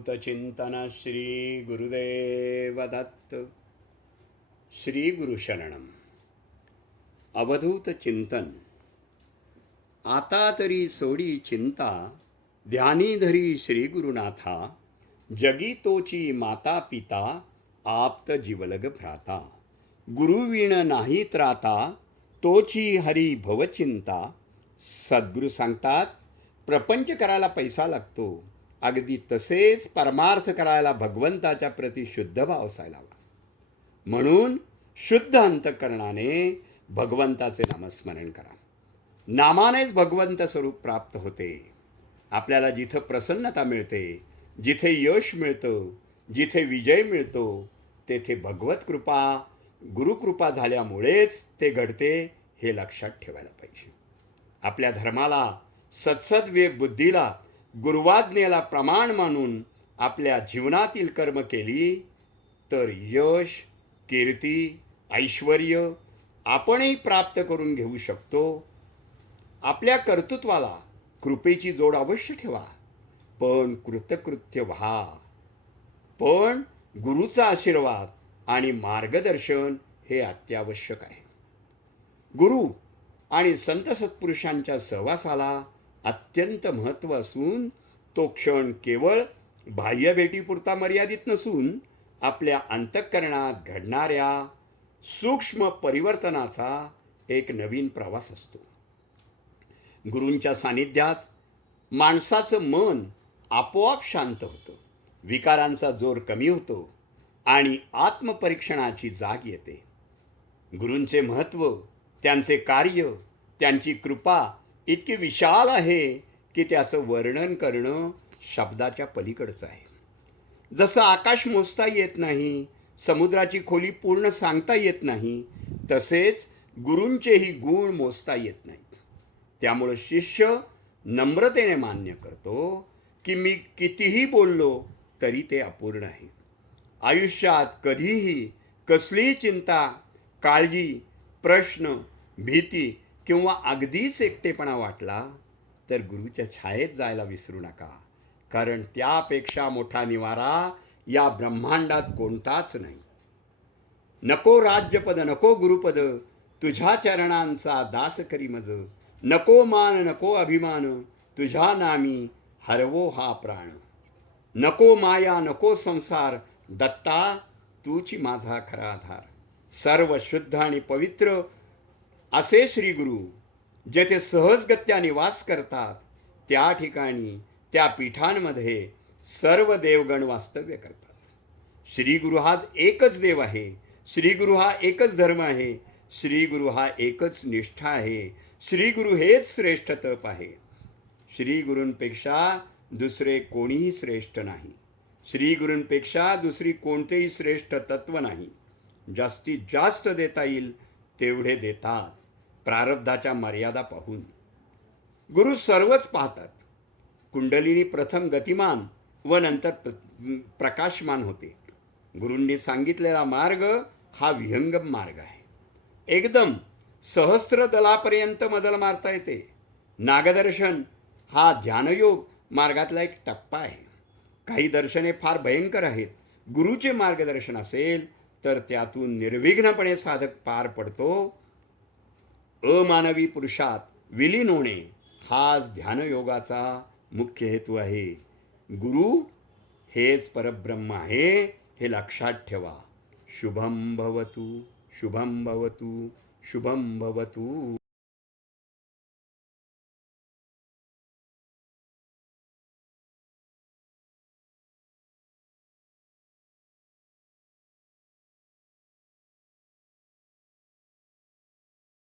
अवधूत चिंतन श्री गुरुदेव दत्त. श्री गुरु शरणम. अवधूत चिंतन. आता तरी सोडी चिंता, ध्यानी धरी श्री गुरुनाथा. जगी तोची माता पिता, आप्त जीवलग भ्राता. गुरुवीण नाही त्राता, तोची हरी भवचिंता. सद्गुरू सांगतात, प्रपंच करायला पैसा लागतो, अगदी तसेच परमार्थ करायला भगवंताच्या प्रति शुद्ध भाव असायला हवा. म्हणून शुद्ध अंतःकरणाने भगवंताचे नामस्मरण करा. नामानेच भगवंत स्वरूप प्राप्त होते. आपल्याला जिथं प्रसन्नता मिळते, जिथे यश मिळतं, जिथे विजय मिळतो, तेथे भगवत कृपा, गुरुकृपा झाल्यामुळेच ते घडते, हे लक्षात ठेवायला पाहिजे. आपल्या धर्माला, सत्सद्विवेक बुद्धीला, गुरुवाज्ञेला प्रमाण मानून आपल्या जीवनातील कर्म केली तर यश, कीर्ती, ऐश्वर आपणही प्राप्त करून घेऊ शकतो. आपल्या कर्तृत्वाला कृपेची जोड अवश्य ठेवा, पण कृतकृत्य व्हा. पण गुरुचा आशीर्वाद आणि मार्गदर्शन हे अत्यावश्यक आहे. गुरु आणि संत सत्पुरुषांच्या सहवासाला अत्यंत महत्त्व असून तो क्षण केवळ बाह्य भेटीपुरता मर्यादित नसून आपल्या अंतःकरणात घडणाऱ्या सूक्ष्म परिवर्तनाचा एक नवीन प्रवास असतो. गुरूंच्या सानिध्यात माणसाचं मन आपोआप शांत होतं, विकारांचा जोर कमी होतो आणि आत्मपरीक्षणाची जाग येते. गुरूंचे महत्त्व, त्यांचे कार्य, त्यांची कृपा इतके विशाल आहे की त्याचं वर्णन करणं शब्दाच्या पलीकडचं आहे. जसं आकाश मोजता येत नाही, समुद्राची खोली पूर्ण सांगता येत नाही, तसेच गुरूंचेही गुण मोजता येत नाहीत. त्यामुळं शिष्य नम्रतेने मान्य करतो की मी कितीही बोललो तरी ते अपूर्ण आहे. आयुष्यात कधीही कसलीही चिंता, काळजी, प्रश्न, भीती किंवा अगदीच एकटेपणा वाटला तर गुरुच्या छायेत जायला विसरू नका, कारण त्यापेक्षा मोठा निवारा या ब्रह्मांडात कोणताच नाही. नको राज्यपद, नको गुरुपद, तुझ्या चरणांचा दास करी मज. नको मान, नको अभिमान, तुझ्या नामी हरवो हा प्राण. नको माया, नको संसार, दत्ता तूची माझा खरा आधार. सर्व शुद्ध आणि पवित्र असे श्री गुरु जेथे सहजगत्या निवास करतात, त्या ठिकाणी, त्या पीठांमध्ये सर्व देवगण वास्तव्य करतात. श्री गुरु हा एकच देव आहे. श्री गुरु हा एकच धर्म आहे. श्री गुरु हा एकच निष्ठा आहे. श्री गुरु हेच श्रेष्ठ तप आहे. श्री गुरूंपेक्षा दुसरे कोणीही श्रेष्ठ नाही. श्री गुरूंपेक्षा दुसरी कोणतेही श्रेष्ठ तत्व नाही. जास्तीत जास्त देता येईल तेवढे देतात, प्रारब्धाच्या मर्यादा पाहून. गुरु सर्वच पाहतात. कुंडलिनी प्रथम गतिमान व नंतर प्रकाशमान होते. गुरूंनी सांगितलेला मार्ग हा विहंगम मार्ग आहे. एकदम सहस्त्र दलापर्यंत मजल मारता येते. नागदर्शन हा ध्यानयोग मार्गातला एक टप्पा आहे. काही दर्शने फार भयंकर आहेत. गुरुचे मार्गदर्शन असेल तर त्यातून निर्विघ्नपणे साधक पार पडतो. अमानवी पुरुषात विलीन होणे हाच ध्यानयोगाचा मुख्य हेतू आहे. गुरु हेच परब्रह्म आहे, हे लक्षात ठेवा. शुभम भवतु, शुभम भवतु, शुभम भवतु.